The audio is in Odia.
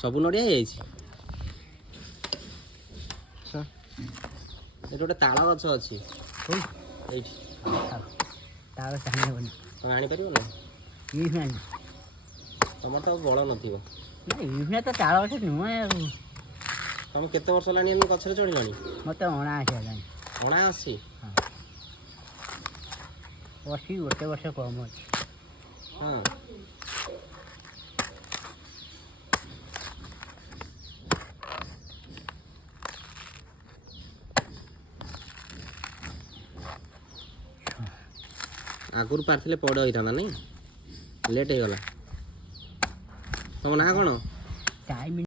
ସବୁ ନଡ଼ିଆ ହେଇଯାଇଛି। ଏଠି ଗୋଟେ ତାଳ ଗଛ ଅଛି ଏଇଠି, ତମେ ଆଣିପାରିବ ନା? ତମର ତ ବଳ ନଥିବ। ତ ତାଳ ଗଛ ନୁହେଁ ଆଉ। ତମେ କେତେ ବର୍ଷ ହେଲାଣି ଏମିତି ଗଛରେ ଚଢ଼ିଲାଣି? ମୋତେ 79 ହେଲାଣି। 79? ବସି ଗୋଟେ ବର୍ଷ କମ୍ ଅଛି। ହଁ। ଆଗରୁ ପାରିଥିଲେ ପଇଡ଼ ହେଇଥାନ୍ତା ନାଇଁ, ଲେଟ୍ ହେଇଗଲା। ତମ ନାଁ କ'ଣ? ଟାଇମ୍